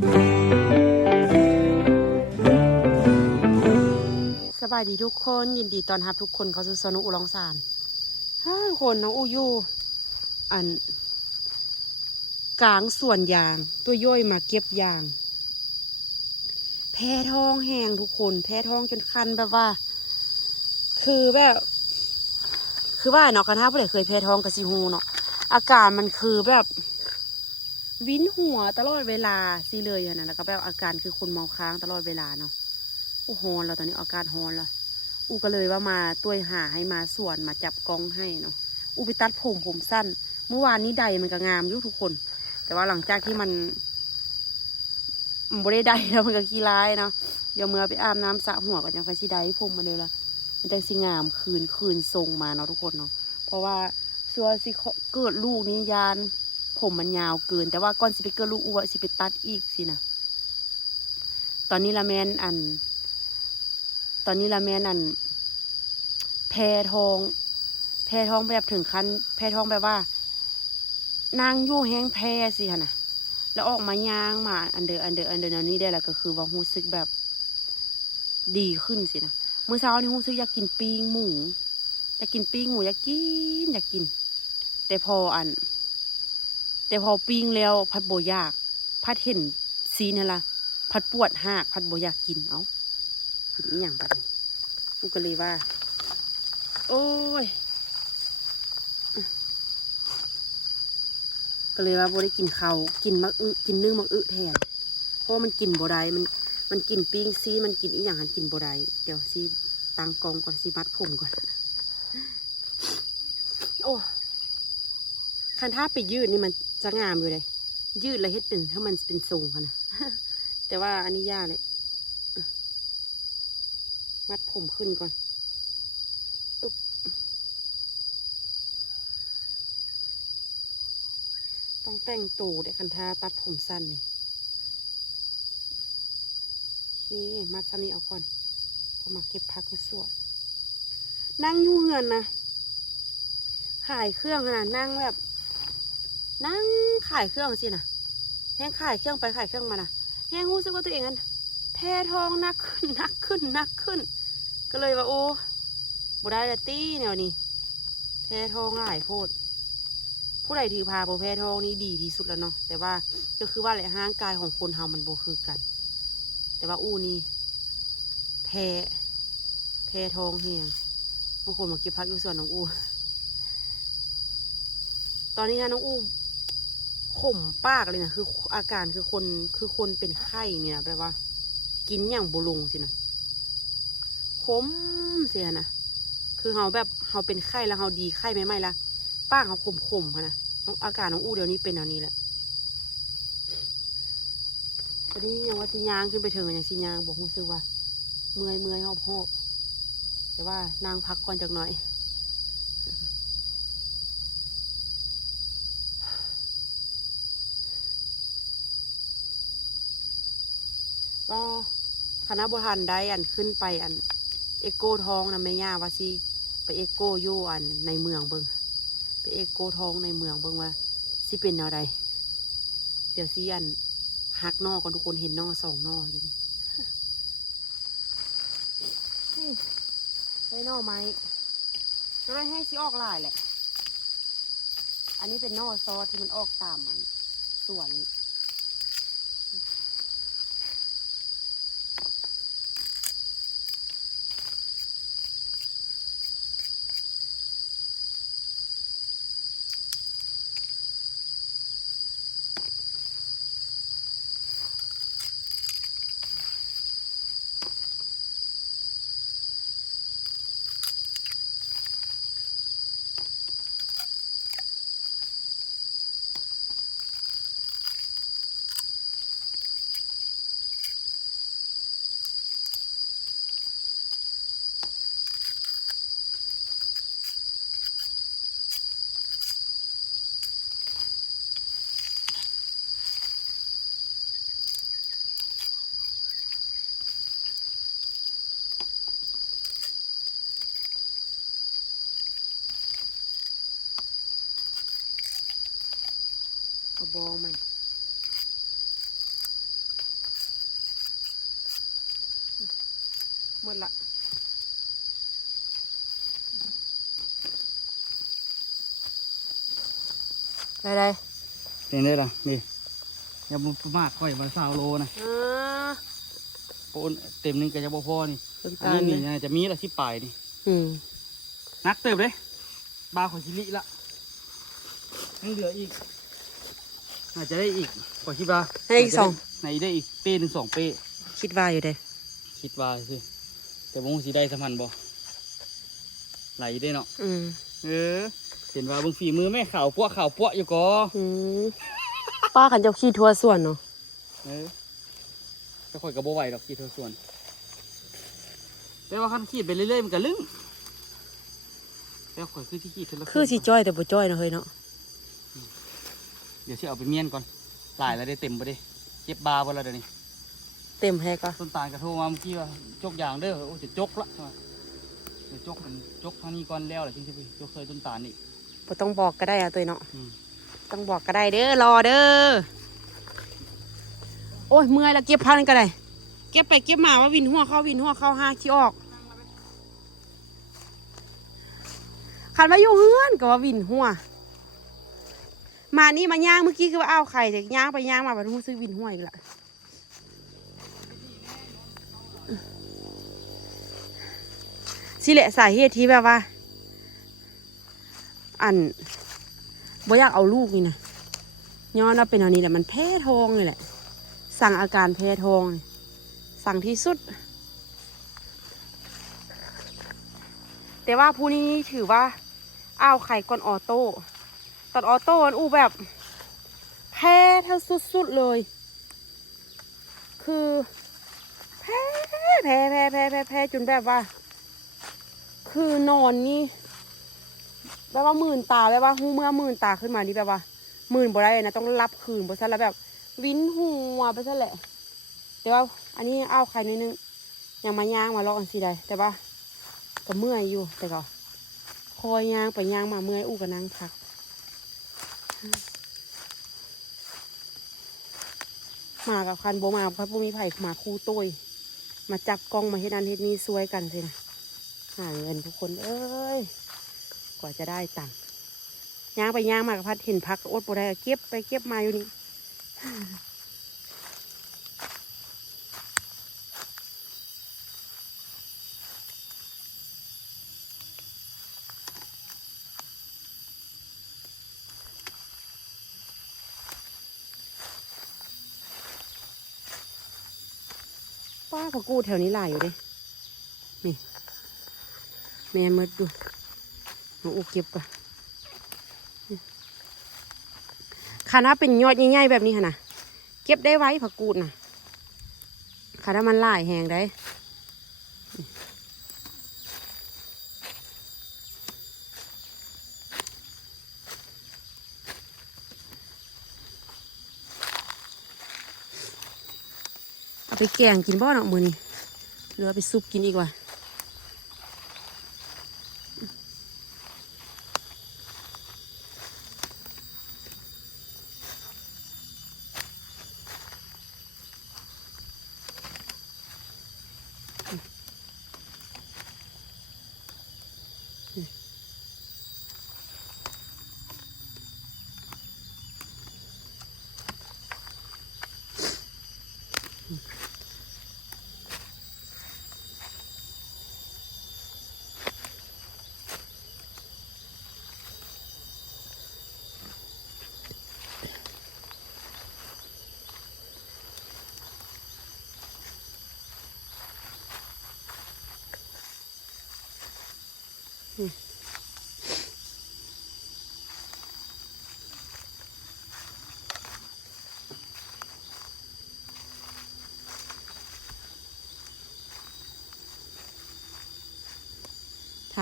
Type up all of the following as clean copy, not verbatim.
สบายดีทุกคนยินดีต้อนรับทุกคนเข้าสู่สนุกอุลองซานทุกคนน้องอูยูอันกลางสวนยางตัวย่อยมาเก็บยางแพ้ท้องแห้งทุกคนแพ้ท้องจนคันแบบว่าคือว่าเนาะกันถ้าผู้ใดเคยแพ้ท้องกับซีฮูเนาะอาการมันคือแบบวินหัวตลอดเวลาสิเลยนะแล้วก็แบบอาการคือคนเมาค้างตลอดเวลาเนาะอู้ฮอนแล้วตอนนี้อาการฮอนแล้วอูก็เลยว่ามาตัวหาให้มาสวนมาจับกล้องให้เนาะอูไปตัดผมสั้นเมื่อวานนี้ใดมันก็งามอยู่ทุกคนแต่ว่าหลังจากที่มันบ่ได้ใดแล้วมันก็ขี้ร้ายเนาะเดี๋ยวเมื่อไปอาบน้ำสระหัวก็ยังไฟสีใดผมมาเลยละมันจะสีงามคืนทรงมาเนาะทุกคนเนาะเพราะว่าส่วนสิเกิดลูกนี้ยานผมมันยาวเกินแต่ว่าก่อนสิไปเกิดลูกอูสิไปตัดอีกสินะตอนนี้ละแมนอันแพ้ท้องแบบถึงขั้นแพ้ท้องแบบว่านางยู่แห้งแพ้สิค่ะนะแล้วออกมาย่างมาอันเดอร์นี้ได้แล้วก็คือว่ารู้สึกแบบดีขึ้นสินะเมื่อเช้านี้รู้สึกอยากกินปิ้งหมูอยากกินแต่พอปิ้งแล้วพัดโบอยากพัดเห็นซีนี่ละพัดปวดหักพัดโบอยากกินกินอีหยังแบบนี้กูก็เลยว่าโอ้ยก็เลยว่าโบได้กินเขากินมักกินนึ่งมักแทนเพราะมันกินโบได้มันกินปิ้งซีมันกินอีหยังหันกินโบได้เดี๋ยวซีตั้งกองก่อนซีมัดผมก่อนโอ้คันท่าไปยืดนี่มันจะงามอยู่เลยยืดแล้วเฮ็ดเป็นถ้ามันเป็นทรงค่ะนะแต่ว่าอันนี้ยากเลยมัดผมขึ้นก่อนต้องแต่งตูได้คันท่าตัดผมสั้นนี่โอเคมัดสั้นนี้เอาก่อนพอมาเก็บพักก็สวยนั่งยู่เงินนะขายเครื่องนะนั่งแบบนั่งขายเครื่องสินะแห้งขายเครื่องไปขายเครื่องมานะแห้งรู้สึกว่าตัวเองนั้นแพ้ท้องนักขึ้นก็เลยว่าโอ้บ่ได้ละตี้แนวนี้แพ้ท้องหลายโพดผู้ใดถือพาโบแพ้ท้องนี่ดีที่สุดแล้วเนาะแต่ว่าก็คือว่าแหละร่างกายของคนเฮามันโบคือกันแต่ว่าอู้นี่แพ้ท้องแห้งบางคนมาเก็บพักอยู่ส่วนน้องอู้ตอนนี้นะน้องอู้ขมปากเลยนะคืออาการคือคนเป็นไข้เนี่ยแปลว่ากินอย่างบุลงสินะขมเสียนะคือเขาเป็นไข้แล้วเขาดีไข้ไม่ละปากเขาขมค่ะนะอาการน้องอู้เดี๋ยวนี้เป็นแบบนี้แหละตอนนี้ยังว่าสิยางขึ้นไปถึงอย่างสิยางบอกรู้สึกว่าเมื่อยหอบแต่ว่านางพักก่อนจากหน่อยก็คณะบริหารได้ขึ้นไปเอโก้ท้องนะแม่ย่าว่าสิไปเอโก้อยู่ในเมืองเบิงไปเอโก้ท้องในเมืองเบิงว่าสิเป็นอะไรเดี๋ยวสิหักนอกก่อนทุกคนเห็นนอกสองนอกอยู่ได้นอกไหมจะได้ให้สิออกลายแหละอันนี้เป็นนอกซอสที่มันออกตามส่วนนี้เอาบอมัน หมดละได้เป็นได้ล่ะนี่อย่าบุมากค่อยมา20 โลนะโอนเต็มนึงก็จะบ่พอนี่อันนี้นี่จะมีละที่ปลายนี่นักเติบเลยบาของชิลิละยังเหลืออีกอาจจะได้อีกขอคิดว่าให้อีก2ไหนได้อีกเป้1 2 เป้คิดว่าอยู่เด้คิดว่าสิแต่บ่ฮู้สิได้สัมพันธ์บ่ไหลได้เนาะเห็นว่าเบิ่งฝีมือแม่ขาวปั้วอยู่ก่อป้าขันเจ้าขี้ทั่วส่วนเนาะจะค่อยกับโบไหวดอกขี้ทั่วส่วนแต่ว่าคันขีดไปเรื่อยๆมันก็ลึงแล้วค่อยคือที่ขีดเท่าละคือสิจ้อยแต่บ่จ้อยเนาะเฮ้ยเนาะเดี๋ยวสิเอาไปเมียนก่อนหลายแล้วได้เต็มบ่ได้เก็บบาบ่แล้วเดี๋ยวนี้เต็มแฮก็ต้นตาลกระโทรมาเมื่อกี้ว่าจกอย่างเด้อโอ้จะจกละเดี๋ยวจกมันจกทางนี้ก่อนแล้วแหละถึงจะไปจกเคยต้นตาลนี่บ่ต้องบอกก็ได้อะตัวเนาะต้องบอกก็ได้เด้อรอเด้อโอ้ยเมื่อยแล้วเก็บพันก็ได้เก็บไปเก็บมาว่าวินหัวเข้าหาขี้ออกขันมาอยู่เฮือนก็ว่าวินหัวมานี่มาย่างเมื่อกี้คือว่าอ้าวไข่แต่ย่างไปย่างมาบัดนี้ซื้อวินหัวอีกละสิแหละสาเหตุที่แบบว่าบ่อยากเอาลูกนี่นะย้อนว่าเป็นอันนี้แหละมันแพ้ท้องเลยแหละสั่งอาการแพ้ท้องสั่งที่สุดแต่ว่าผู้นี้ถือว่าอ้าวไข่ก่อนออโต้ตอนออโต้มันอู้แบบแพ้เท่าสุดๆเลยคือแพ้จนแบบว่าคือนอนนี่แบบว่ามื่นตาแบบว่าหูเมื่อมื่นตาขึ้นมานี่แบบว่ามื่นบ่ได้นะต้องรับคืนบ่ซะแล้วแบบวินหัวไปซะแหละแต่ว่าอันนี้อ้าวไข่นิดนึงยังมาย่างมาลอกอันสิได้แต่ว่าก็เมื่อยอยู่แต่ก็คอยย่างไปย่างมาเมื่อยอู้ก็นั่งพักมากับคันโบมาครับโบมีไผ่มาคู่ตุ้ยมาจับกล้องมาเฮ็ดอันเฮ็ดนี้ซวยกันสินะหาเงินทุกคนเอ้ยกว่าจะได้ตังค์ย่างไปย่างมากับพัดเห็นพักอดบ่ได้เก็บไปเก็บมาอยู่นี่ป้าผักกูดแถวนี้หลายอยู่ดินี่แม่มืดดูหนูอุกเก็บก่อนคันถ้าเป็นยอดใหญ่ๆแบบนี้ค่ะนะเก็บได้ไว้ผักกูดนะคันถ้ามันหลายแหงได้เอาไปแกงกินบ่เนาะมื้อนี้หรือเอาไปซุปกินอีกว่ะ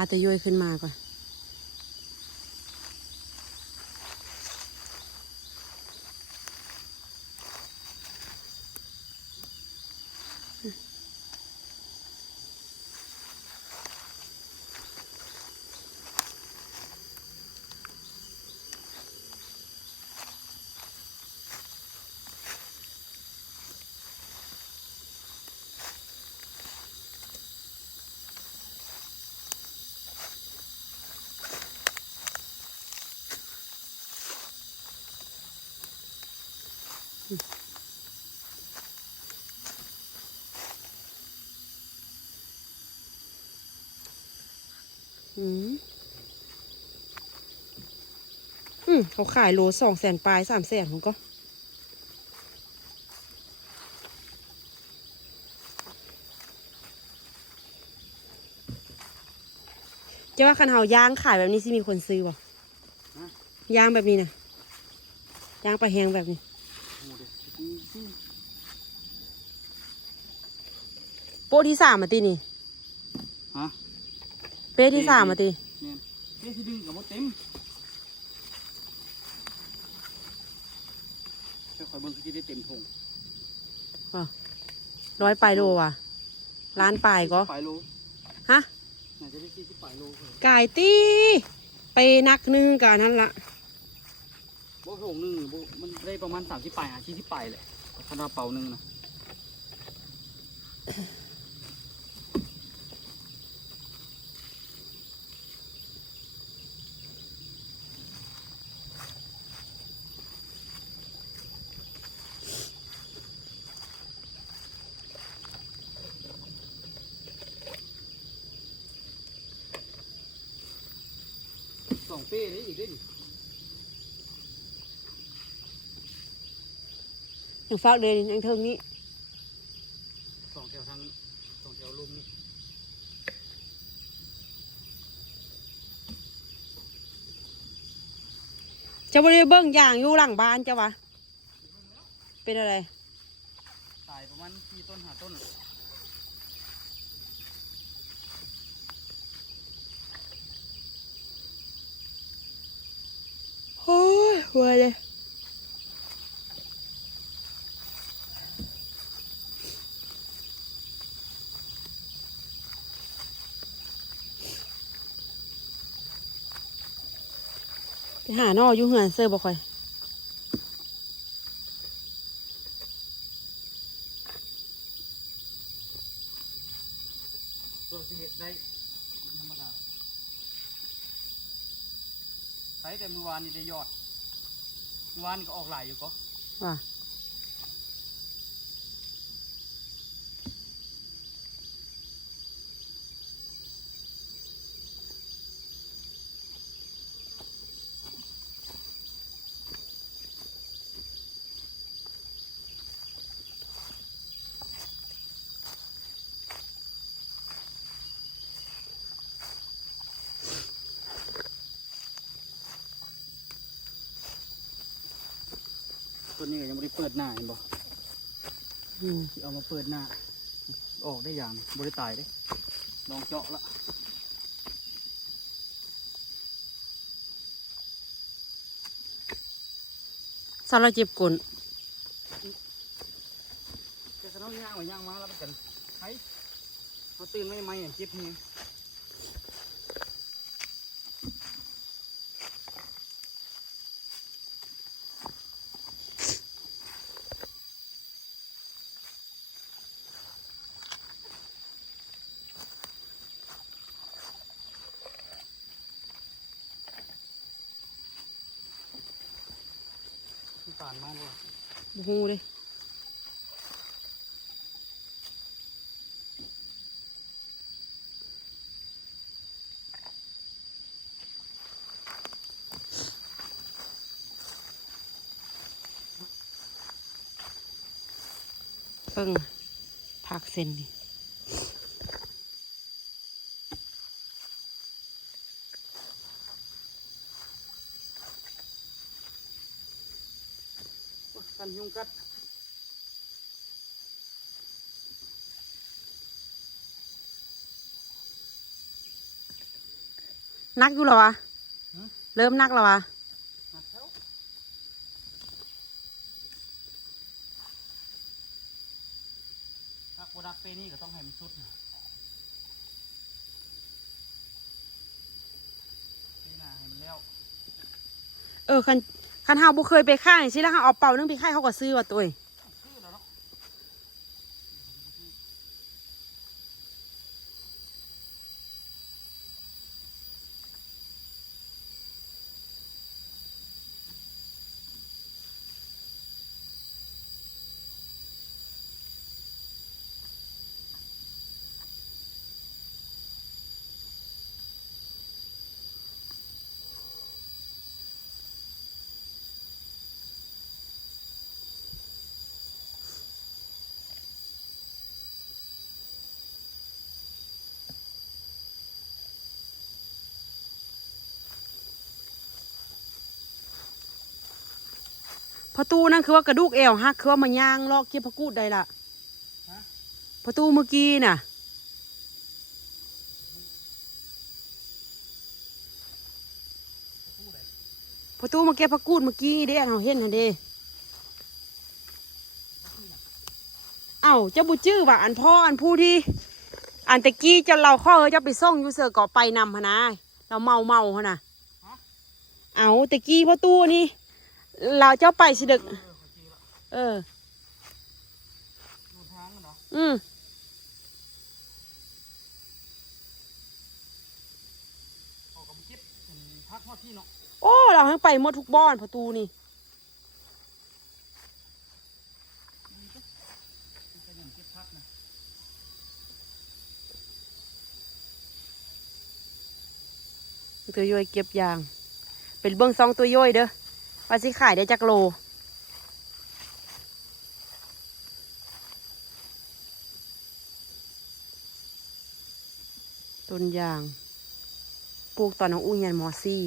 ทาตะย้อยขึ้นมาก่อน เขาขายโล200,000ปลาย300,000ผมก็จะว่าคันเฮาย่างขายแบบนี้สิมีคนซื้อบ่ย่างแบบนี้นะย่างปลาแห้งแบบนี้โป๊ะที่3มาตีนี่ฮะเป๊ะที่3มาตีเนี่ยเป๊ะที่ดึงกับมดเต็มเจ้าคอยเบิ่งที่ได้เต็มทง100ปลายโลว่ะล้านปลายก็ปลายโลฮะน่าจะได้40ปลายโลกายตีไปนักนึงกับนั่นละบ่ทงนึงบ่มันได้ประมาณ30ปลาย40ปลายเลยขนาดเป่านึงนะ2 เป้ได้อีกได้ดิอย่างฝากเลยอย่างเทิงนี้2 แถวทาง2 แถวลุ่มนี่จะบริเบิ้งอย่างอยู่หลังบ้านจ้ะวะเป็นอะไรตายประมาณ4 ต้น 5 ต้นโอ้ยหัวเลยไปหาหน่ออยู่เหือนเซอร์บ่ค่อยตัวสิเฮ็ดได้ธรรมดาใช้แต่มือวานนี่ได้ยอดมือวานนี่ก็ออกหลายอยู่ก็ว่าตัวนี้ก็ยังไม่ได้เปิดหน้าเห็นบ่ที่เอามาเปิดหน้าออกได้อย่างไม่ได้ตายเด้ลองเจาะละสารเจ็บกลนแต่ถ้าเราย่างไว้ย่างมาแล้วมันกันไห้เราตื่นไม่ไหมเจ็บนี่ผ่านมากเลยบูฮูเลยเพิ่งผักเส้นนี่กันยุงกัดนักอยู่เหรอวะเริ่มนักแล้ววะถ้าโคดักเปนี่ก็ต้องให้มันสุดเปหน้าให้มันแล้วคันเฮาบ่เคยไปค่ายสิแล้วเฮาเอาเป่านึงไปค่ายเขาก็ซื้อว่าตัว ประตูนั่นคือว่ากระดูกเอวหักคือว่ามันย่างลอกเก็บผักกูดได้ล่ะประตูเมื่อกี้น่ะประตูมาเก็บผักกูดเมื่อกี้เด้เราเห็นนะเด้เอ้าเจ้าบุจื้อว่าอันพ่ออันผู้ที่อันตะกี้จะเราข้อเจะไปส่งอยู่เสือก่อไปนำหนะเราเมาหนะเอาตะกี้ประตูนี่เราเจ้าไปสิเด็กเอออืมโอ้เราให้ไปหมดทุกบ้านประตูนี่ตัวย่อยเก็บยางเป็นเบื้องซองตัวย่อยเด้อว่าสิขายได้จักโลต้นยางปลูกตอนน้องอุ้ยยันมอซี่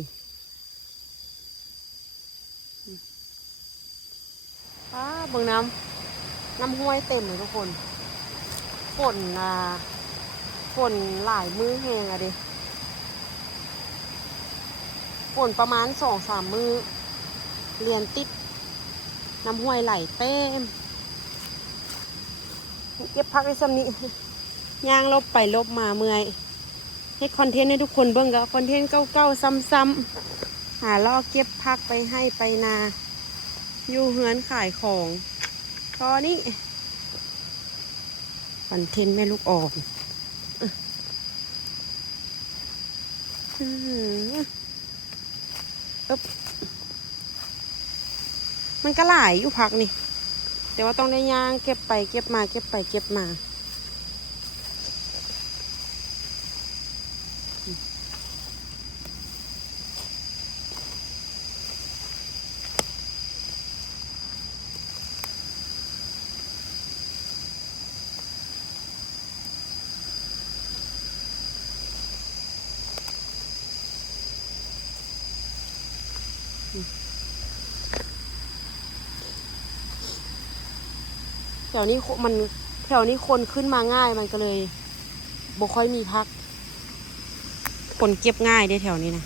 เบื้องน้ำห้วยเต็มเลยทุกคนฝนหลายมื้อแหงอะดิฝนประมาณ2-3 มื้อเรียนติดน้ำห้วยไหลเต็มเก็บพักไว้ซ้ำนี้ย่างลบไปลบมาเมื่อยให้คอนเทนต์ให้ทุกคนเบิ่งกับคอนเทนต์เก่าๆซ้ำๆหาล่อเก็บพักไปให้ไปนาอยู่เฮือนขายของพอนี้คอนเทนต์แม่ลูกอ่อนมันก็หลายอยู่พักนี่แต่ว่าต้องได้ย่างเก็บไปเก็บมาเก็บไปเก็บมาแถวนี้คนขึ้นมาง่ายมันก็เลยบ่ค่อยมีพักคนเก็บง่ายได้แถวนี้นะ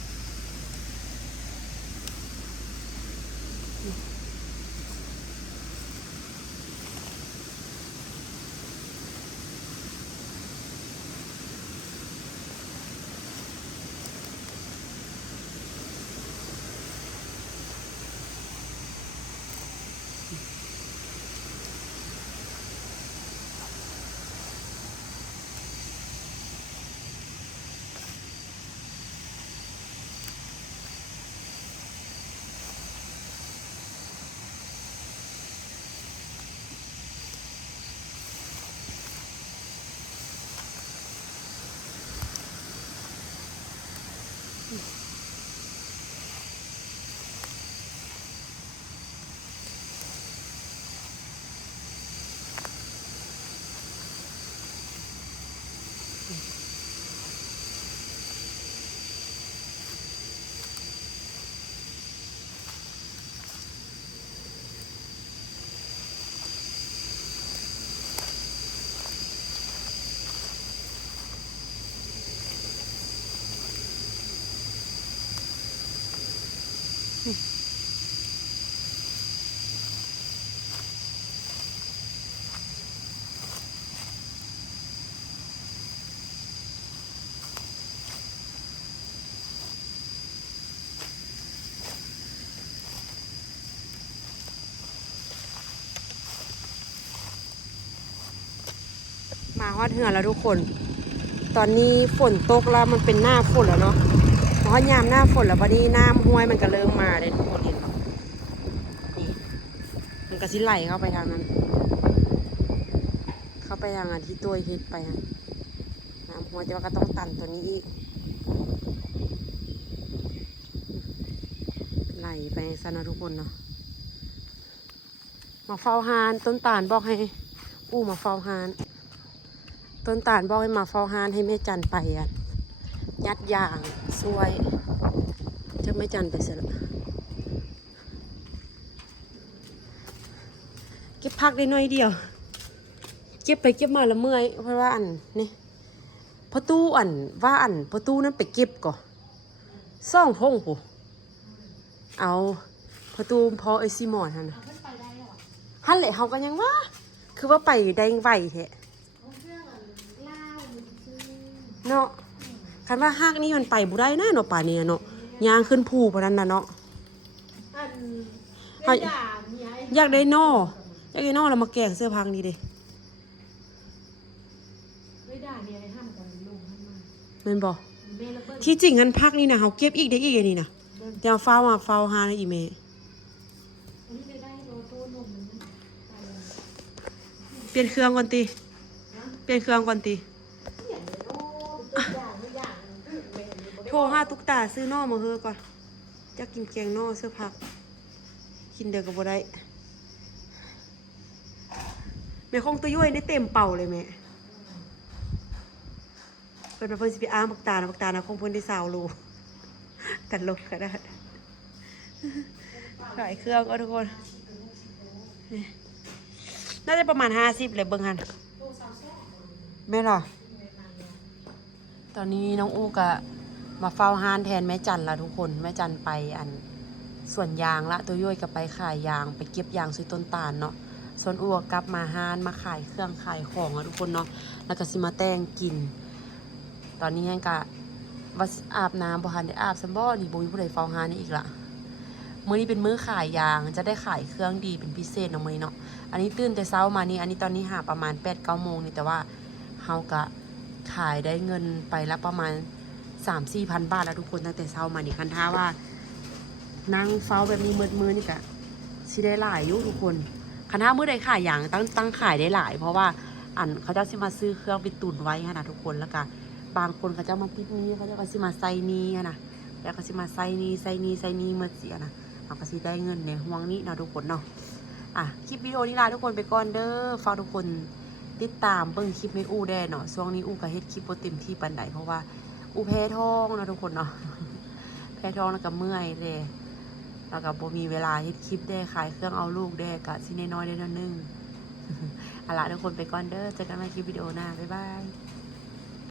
มาฮอดเหือแล้วทุกคนตอนนี้ฝนตกแล้วมันเป็นหน้าฝนแล้วเนาะพอยามหน้าฝนแล้ววันนี้น้ำห้วยมันก็เริ่มมาเลยทุกคนเห็นนี่มันก็สิไหลเข้าไปทางนั้นเข้าไปทางอันที่ตัวเฮ็ดไปน้ำห้วยแต่ว่าก็ต้องตันตัวนี้อีกไหลไปซะนะทุกคนเนาะมาเฝ้าฮานต้นตาลบอกให้มาเฝ้าฮานต้นตาลบอกให้มาเฝ้าฮานให้แม่จันไปยัดยางซวยจะแม่จันไปเสร็จแล้ว ก็บพักได้น้อยเดียวเก็บไปเก็บมาละเมื่อยเพราะว่าอันนี่พอตู้อันว่าอันพอตู้นั้นไปเก็บก่อนซ่องพงผู้เอาพอตู้พอไอซีมอนฮะนะฮันแหละเขาก็ยังว่าคือว่าไปได้ไหวแท้เนาะคันว่าหากนี่มันไปบุได้นะเนาะป่านี้เนาะยางขึ้นภูเพราะนั้นนะเนาะอยากได้นออยากได้นอเรามาแกงเสื้อพังนี่เด้แม่นบอกที่จริงงั้นพักนี่นะเขาเก็บอีกได้อีกอันนี้นะแต่เอาฟ้ามาเฝ้าหาในอีเมลเปลี่ยนเครื่องก่อนตีเปลี่ยนเครื่องก่อนตีโทรหาตุ๊กตาซื้อนอมาเฮอก่อนจะกินแกงนอเสื้อผักกินเดียวกับบ่ได้แม่คงตัวย่อยได้เต็มเป่าเลยแม่เพิ่นมาเพิ่นสิไปอ้ามปักตานะปักตานะคงเพิ่นได้20 โลตัดลบก็ได้ขายเครื่องก็ทุกคนน่าจะประมาณ50เลยเบิ่งหันแม่หรอตอนนี้น้องอู้ก็มาเฝ้าห้านแทนแม่จันละทุกคนแม่จันไปอันส่วนยางละตัวย่อยก็ไปขายยางไปเก็บยางซื้อต้นตาลเนาะส่วนอู้ก็กลับมาห้านมาขายเครื่องขายของทุกคนเนาะแล้วก็สิมาแต่งกินตอนนี้ยังกะว่าอาบน้ำบ่ทันได้อาบซัมบ่นี่บ่มีผู้ใดเฝ้าห้านนี่อีกละมื้อนี้เป็นมื้อขายยางจะได้ขายเครื่องดีเป็นพิเศษเนาะมื้อนี้เนาะอันนี้ตื่นแต่เช้ามานี่อันนี้ตอนนี้หาประมาณ 8-9 โมงนี่แต่ว่าเฮาก็ขายได้เงินไปละประมาณ 3-4,000 บาทแล้วทุกคนตั้งแต่เช้ามานี่คันท้าว่านั่งเฝ้าแบบนี้มืดๆนี่ก็สิได้หลายอยู่ทุกคนคันท้ามื้อใดขายอย่างตั้งขายได้หลายเพราะว่าอันเขาจะสิมาซื้อเครื่องไปตุนไว้ฮะนะทุกคนแล้วก็บางคนเขาจะมาปิดนี้เขาจะก็สิมาใส่นี้ฮะนะแล้วก็สิมาใส่นี้หมดเสียนะเราก็สิได้เงินในห่วงนี้นะทุกคนเนาะคลิปวิดีโอนี้ลาทุกคนไปก่อนเด้อฝากทุกคนติดตามเบิ่งคลิปแม่อู้ได้เนาะช่วงนี้อู้ก็เฮ็ดคลิปบ่เต็มที่ปานใดเพราะว่าอู้แพ้ท้องนะทุกคนเนาะ แพ้ท้องแล้วก็เมื่อยเลยแล้วก็บ่มีเวลาเฮ็ดคลิปได้ขายเครื่องเอาลูกได้ก็สิน้อยๆได้นิดนึง เอาล่ะทุกคนไปก่อนเด้อเจอกันใหม่คลิปวิดีโอหน้าบ๊ายบาย